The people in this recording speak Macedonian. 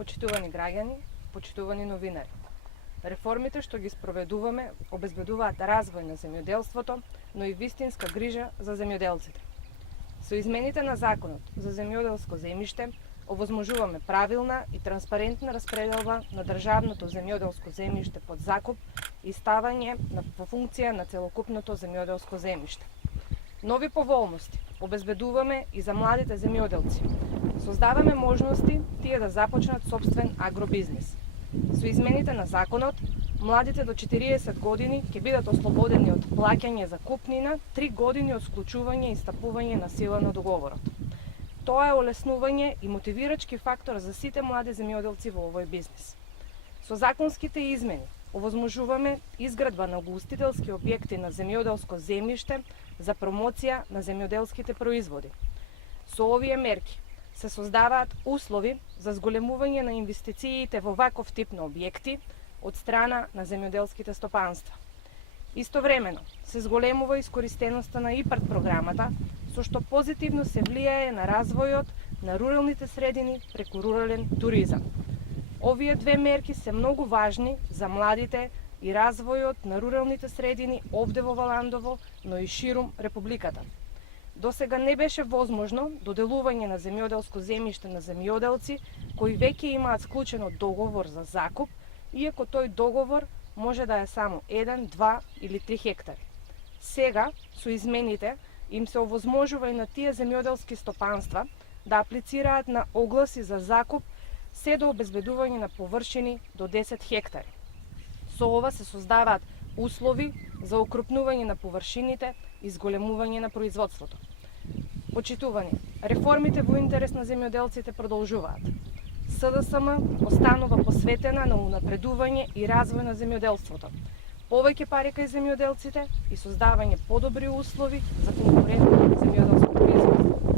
Почитувани граѓани, почитувани новинари. Реформите што ги спроведуваме обезбедуваат развој на земјоделството, но и вистинска грижа за земјоделците. Со измените на Законот за земјоделско земјиште овозможуваме правилна и транспарентна распределба на државното земјоделско земјиште под закуп и ставање во функција на целокупното земјоделско земјиште. Нови поволности обезбедуваме и за младите земјоделци. Создаваме можности тие да започнат собствен агробизнис. Со измените на законот, младите до 40 години ќе бидат ослободени од плаќање за купнина 3 години од склучување и стапување на сила на договорот. Тоа е олеснување и мотивирачки фактор за сите млади земјоделци во овој бизнис. Со законските измени овозможуваме изградба на угостителски објекти на земјоделско земјиште за промоција на земјоделските производи. Со овие мерки се создаваат услови за зголемување на инвестициите во ваков тип на објекти од страна на земјоделските стопанства. Истовремено се зголемува искористеноста на ИПАРД програмата, со што позитивно се влијае на развојот на руралните средини преку рурален туризам. Овие две мерки се многу важни за младите и развојот на руралните средини овде во Валандово, но и ширум Републиката. Досега не беше возможно доделување на земјоделско земјиште на земјоделци кои веќе имаат склучено договор за закуп, иако тој договор може да е само 1, 2 или 3 хектари. Сега, со измените, им се овозможува и на тие земјоделски стопанства да аплицираат на огласи за закуп се до обезбедување на површини до 10 хектари. Со ова се создаваат услови за окрупнување на површините и зголемување на производството. Почитувани, реформите во интерес на земјоделците продолжуваат. СДСМ останува посветена на унапредување и развој на земјоделството, повеќе пари кај земјоделците и создавање подобри услови за конкурентно земјоделско производство.